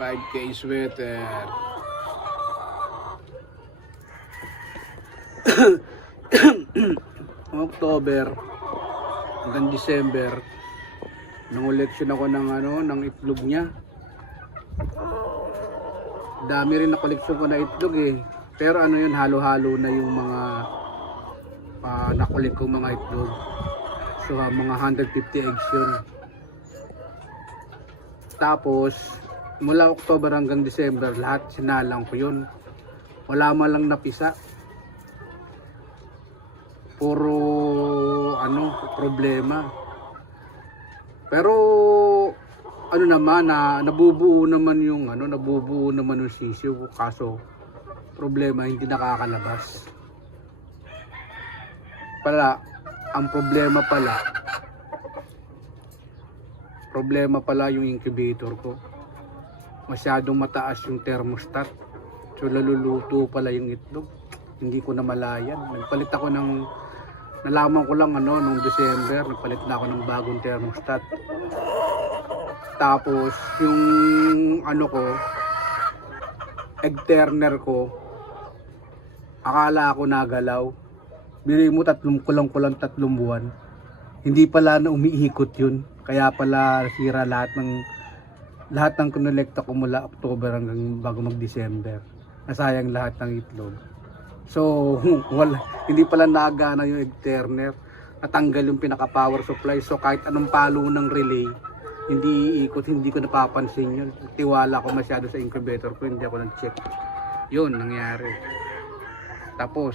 5K sweater. October hanggang December, nangoleksyon ako ng ng itlog niya. Dami rin na koleksyon ko na itlog eh. Pero yun, halo-halo na yung mga nakulik kong mga itlog. So mga 150 eggs yun. Tapos mula October hanggang December, lahat sinalang ko yun. Wala man lang napisa. Puro problema. Pero naman nabubuo naman yung sisiw, kaso problema hindi nakakalabas. Ang problema pala yung incubator ko. Masyadong mataas yung thermostat. So laluluto pala yung itlog. Hindi ko na malayan. Nalaman ko lang nung December, nagpalit na ako ng bagong thermostat. Tapos yung egg turner ko, akala ko nagalaw. Bili mo kulang 3 buwan. Hindi pala na umiikot yun. Kaya pala sira lahat ng kinolekta ko mula October hanggang bago mag-December. Nasayang lahat ng itlog. So, hindi pala nagana yung egg turner. Natanggal yung pinaka-power supply. So, kahit anong palo ng relay, hindi iikot, hindi ko napapansin yun. Tiwala ko masyado sa incubator ko, hindi ako nag-check. Yun, nangyari. Tapos,